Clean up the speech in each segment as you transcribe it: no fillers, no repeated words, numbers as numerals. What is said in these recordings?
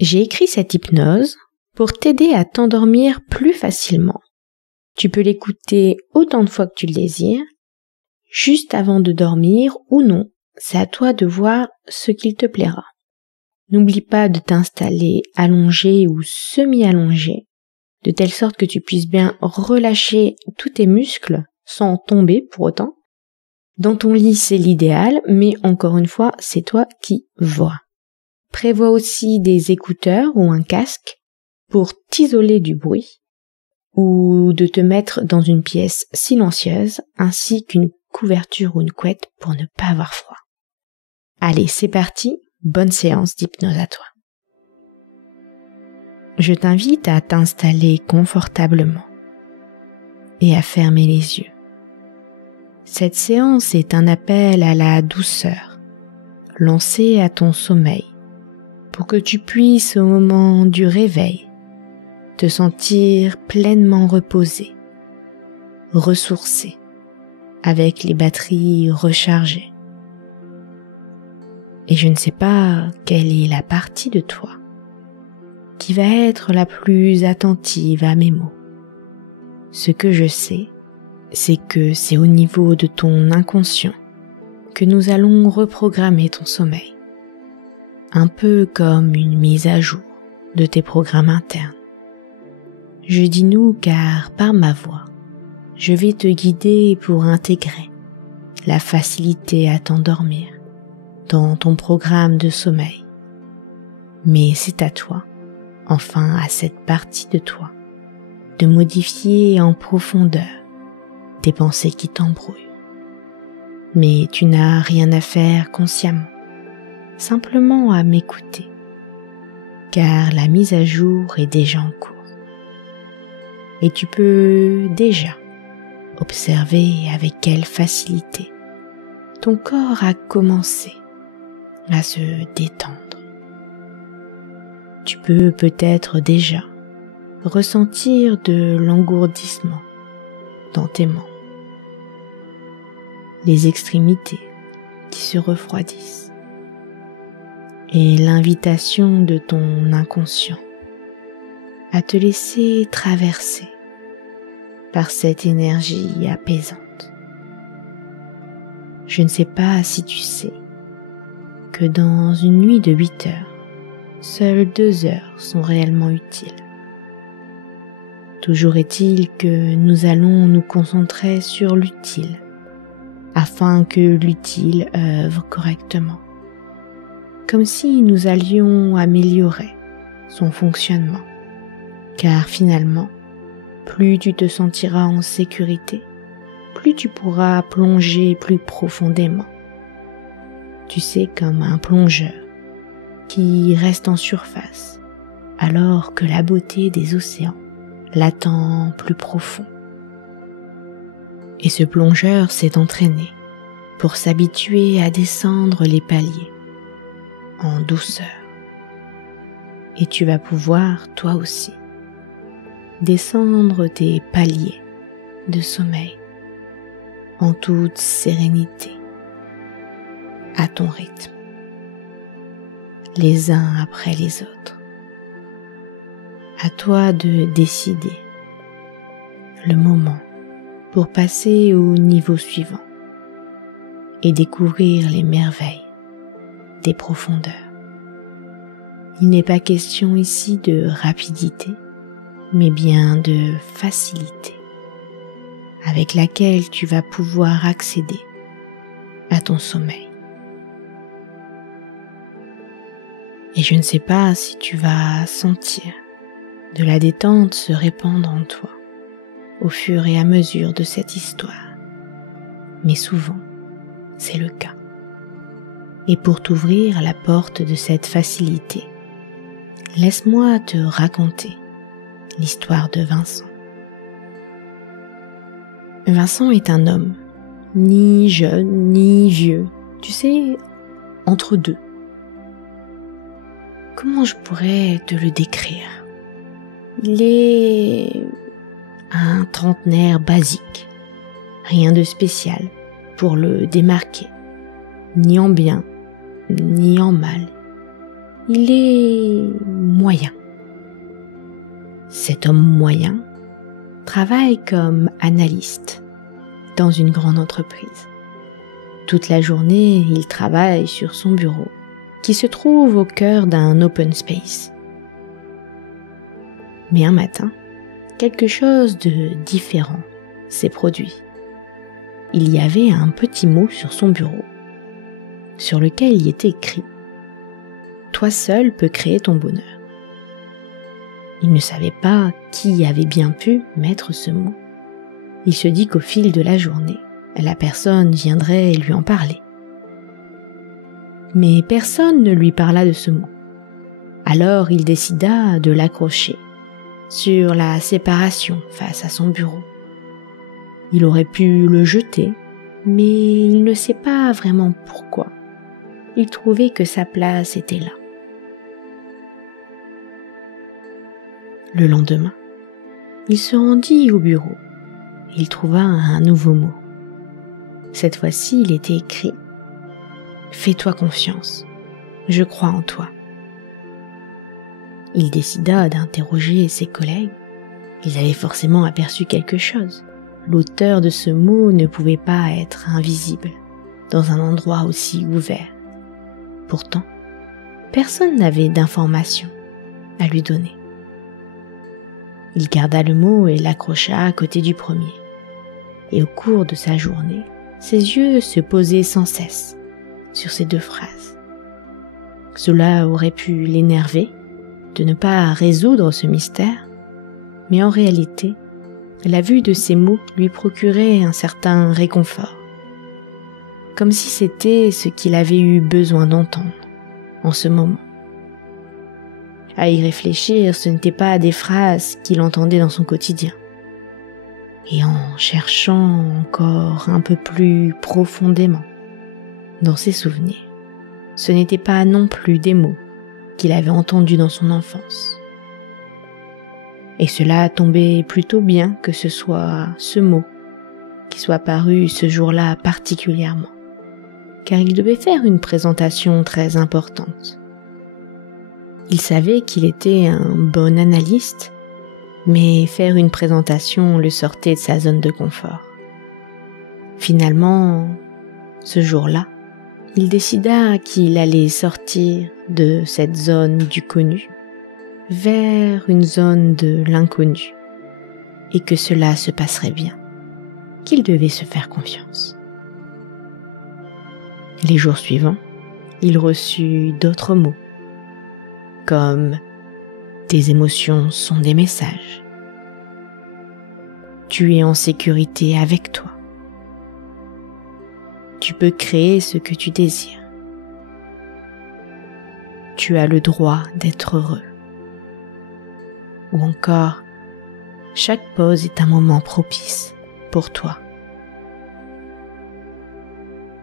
J'ai écrit cette hypnose pour t'aider à t'endormir plus facilement. Tu peux l'écouter autant de fois que tu le désires, juste avant de dormir ou non, c'est à toi de voir ce qu'il te plaira. N'oublie pas de t'installer allongé ou semi-allongé, de telle sorte que tu puisses bien relâcher tous tes muscles sans tomber pour autant. Dans ton lit, c'est l'idéal, mais encore une fois, c'est toi qui vois. Prévois aussi des écouteurs ou un casque pour t'isoler du bruit ou de te mettre dans une pièce silencieuse ainsi qu'une couverture ou une couette pour ne pas avoir froid. Allez, c'est parti, bonne séance d'hypnose à toi. Je t'invite à t'installer confortablement et à fermer les yeux. Cette séance est un appel à la douceur, lancé à ton sommeil, pour que tu puisses au moment du réveil te sentir pleinement reposé, ressourcé, avec les batteries rechargées. Et je ne sais pas quelle est la partie de toi qui va être la plus attentive à mes mots. Ce que je sais, c'est que c'est au niveau de ton inconscient que nous allons reprogrammer ton sommeil, un peu comme une mise à jour de tes programmes internes. Je dis nous car par ma voix, je vais te guider pour intégrer la facilité à t'endormir dans ton programme de sommeil. Mais c'est à toi, enfin à cette partie de toi, de modifier en profondeur tes pensées qui t'embrouillent. Mais tu n'as rien à faire consciemment, simplement à m'écouter, car la mise à jour est déjà en cours. Et tu peux déjà observer avec quelle facilité ton corps a commencé à se détendre. Tu peux peut-être déjà ressentir de l'engourdissement dans tes membres, les extrémités qui se refroidissent et l'invitation de ton inconscient à te laisser traverser par cette énergie apaisante. Je ne sais pas si tu sais que dans une nuit de 8 heures, seules 2 heures sont réellement utiles. Toujours est-il que nous allons nous concentrer sur l'utile, afin que l'utile œuvre correctement, comme si nous allions améliorer son fonctionnement, car finalement, plus tu te sentiras en sécurité, plus tu pourras plonger plus profondément. Tu sais, comme un plongeur qui reste en surface, alors que la beauté des océans l'attend plus profond. Et ce plongeur s'est entraîné pour s'habituer à descendre les paliers en douceur. Et tu vas pouvoir, toi aussi, descendre tes paliers de sommeil en toute sérénité, à ton rythme, les uns après les autres. À toi de décider le moment pour passer au niveau suivant et découvrir les merveilles des profondeurs. Il n'est pas question ici de rapidité, mais bien de facilité, avec laquelle tu vas pouvoir accéder à ton sommeil. Et je ne sais pas si tu vas sentir de la détente se répandre en toi au fur et à mesure de cette histoire, mais souvent c'est le cas. Et pour t'ouvrir la porte de cette facilité, laisse-moi te raconter l'histoire de Vincent. Vincent est un homme, ni jeune ni vieux, tu sais, entre deux. Comment je pourrais te le décrire ? Il est un trentenaire basique, rien de spécial pour le démarquer, ni en bien, ni en mal. Il est moyen. Cet homme moyen travaille comme analyste dans une grande entreprise. Toute la journée, il travaille sur son bureau, qui se trouve au cœur d'un open space. Mais un matin, quelque chose de différent s'est produit. Il y avait un petit mot sur son bureau, sur lequel il était écrit « Toi seul peux créer ton bonheur ». Il ne savait pas qui avait bien pu mettre ce mot. Il se dit qu'au fil de la journée, la personne viendrait lui en parler. Mais personne ne lui parla de ce mot. Alors il décida de l'accrocher sur la séparation face à son bureau. Il aurait pu le jeter, mais il ne sait pas vraiment pourquoi. Il trouvait que sa place était là. Le lendemain, il se rendit au bureau. Il trouva un nouveau mot. Cette fois-ci, il était écrit « Fais-toi confiance, je crois en toi ». Il décida d'interroger ses collègues. Ils avaient forcément aperçu quelque chose. L'auteur de ce mot ne pouvait pas être invisible dans un endroit aussi ouvert. Pourtant, personne n'avait d'informations à lui donner. Il garda le mot et l'accrocha à côté du premier. Et au cours de sa journée, ses yeux se posaient sans cesse sur ces deux phrases. Cela aurait pu l'énerver de ne pas résoudre ce mystère, mais en réalité, la vue de ces mots lui procurait un certain réconfort, comme si c'était ce qu'il avait eu besoin d'entendre en ce moment. À y réfléchir, ce n'étaient pas des phrases qu'il entendait dans son quotidien. Et en cherchant encore un peu plus profondément dans ses souvenirs, ce n'étaient pas non plus des mots qu'il avait entendus dans son enfance. Et cela tombait plutôt bien que ce soit ce mot qui soit paru ce jour-là particulièrement, car il devait faire une présentation très importante. Il savait qu'il était un bon analyste, mais faire une présentation le sortait de sa zone de confort. Finalement, ce jour-là, il décida qu'il allait sortir de cette zone du connu vers une zone de l'inconnu et que cela se passerait bien, qu'il devait se faire confiance. Les jours suivants, il reçut d'autres mots, comme « Tes émotions sont des messages »,« Tu es en sécurité avec toi »,« Tu peux créer ce que tu désires »,« Tu as le droit d'être heureux », ou encore « Chaque pause est un moment propice pour toi ».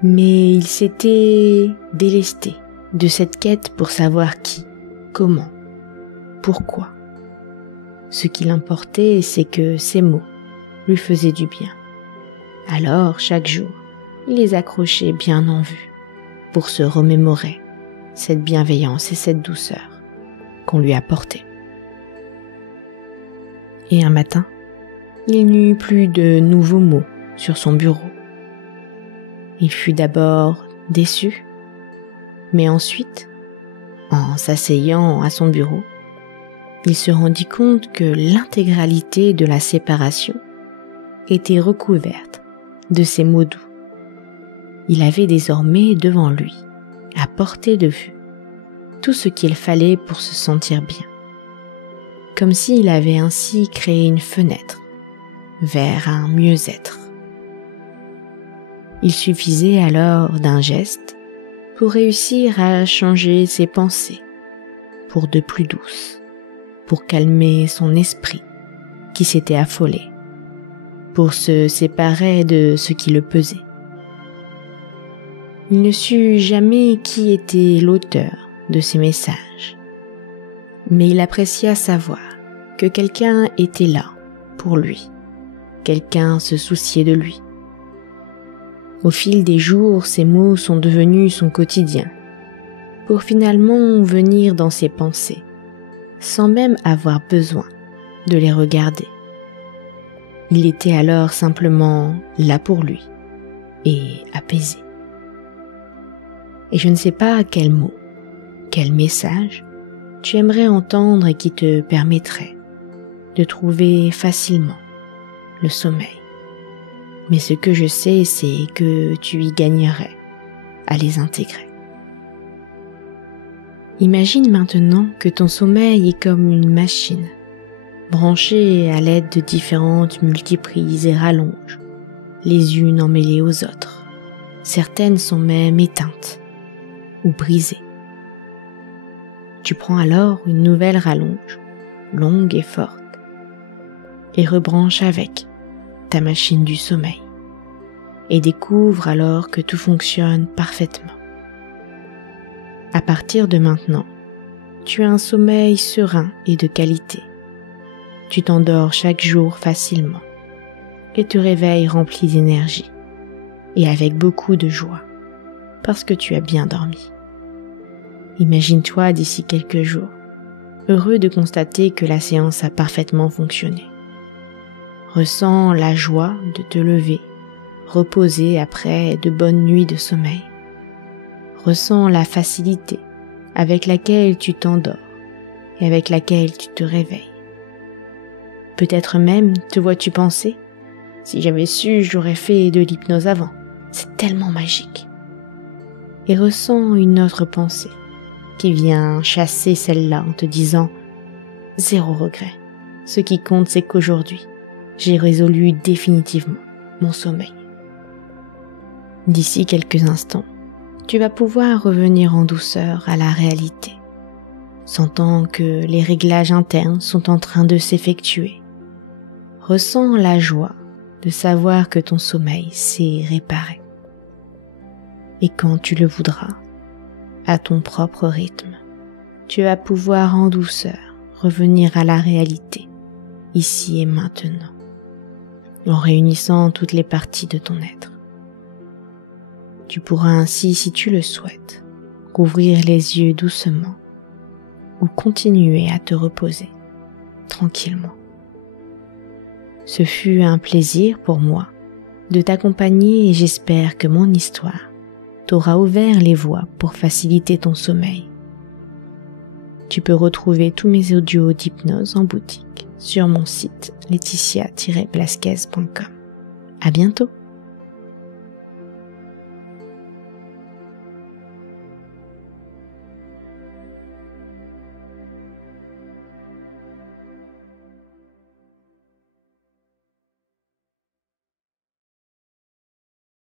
Mais il s'était délesté de cette quête pour savoir qui, comment, pourquoi. Ce qui l'importait, c'est que ces mots lui faisaient du bien. Alors, chaque jour, il les accrochait bien en vue pour se remémorer cette bienveillance et cette douceur qu'on lui apportait. Et un matin, il n'eut plus de nouveaux mots sur son bureau. Il fut d'abord déçu, mais ensuite, en s'asseyant à son bureau, il se rendit compte que l'intégralité de la séparation était recouverte de ces mots doux. Il avait désormais devant lui, à portée de vue, tout ce qu'il fallait pour se sentir bien, comme s'il avait ainsi créé une fenêtre vers un mieux-être. Il suffisait alors d'un geste pour réussir à changer ses pensées pour de plus douces, pour calmer son esprit qui s'était affolé, pour se séparer de ce qui le pesait. Il ne sut jamais qui était l'auteur de ces messages, mais il apprécia savoir que quelqu'un était là pour lui, quelqu'un se souciait de lui. Au fil des jours, ces mots sont devenus son quotidien, pour finalement venir dans ses pensées, sans même avoir besoin de les regarder. Il était alors simplement là pour lui et apaisé. Et je ne sais pas quel mot, quel message tu aimerais entendre et qui te permettrait de trouver facilement le sommeil. Mais ce que je sais, c'est que tu y gagnerais à les intégrer. Imagine maintenant que ton sommeil est comme une machine, branchée à l'aide de différentes multiprises et rallonges, les unes emmêlées aux autres. Certaines sont même éteintes ou brisées. Tu prends alors une nouvelle rallonge, longue et forte, et rebranche avec ta machine du sommeil, et découvre alors que tout fonctionne parfaitement. À partir de maintenant, tu as un sommeil serein et de qualité. Tu t'endors chaque jour facilement et te réveilles rempli d'énergie et avec beaucoup de joie parce que tu as bien dormi. Imagine-toi d'ici quelques jours, heureux de constater que la séance a parfaitement fonctionné. Ressens la joie de te lever, reposer après de bonnes nuits de sommeil. Ressens la facilité avec laquelle tu t'endors et avec laquelle tu te réveilles. Peut-être même te vois-tu penser « Si j'avais su, j'aurais fait de l'hypnose avant. C'est tellement magique. » Et ressens une autre pensée qui vient chasser celle-là en te disant « Zéro regret. Ce qui compte, c'est qu'aujourd'hui, j'ai résolu définitivement mon sommeil. » D'ici quelques instants, tu vas pouvoir revenir en douceur à la réalité, sentant que les réglages internes sont en train de s'effectuer. Ressens la joie de savoir que ton sommeil s'est réparé. Et quand tu le voudras, à ton propre rythme, tu vas pouvoir en douceur revenir à la réalité, ici et maintenant, en réunissant toutes les parties de ton être. Tu pourras ainsi, si tu le souhaites, rouvrir les yeux doucement ou continuer à te reposer tranquillement. Ce fut un plaisir pour moi de t'accompagner et j'espère que mon histoire t'aura ouvert les voies pour faciliter ton sommeil. Tu peux retrouver tous mes audios d'hypnose en boutique sur mon site laetitia-blasquez.com. À bientôt!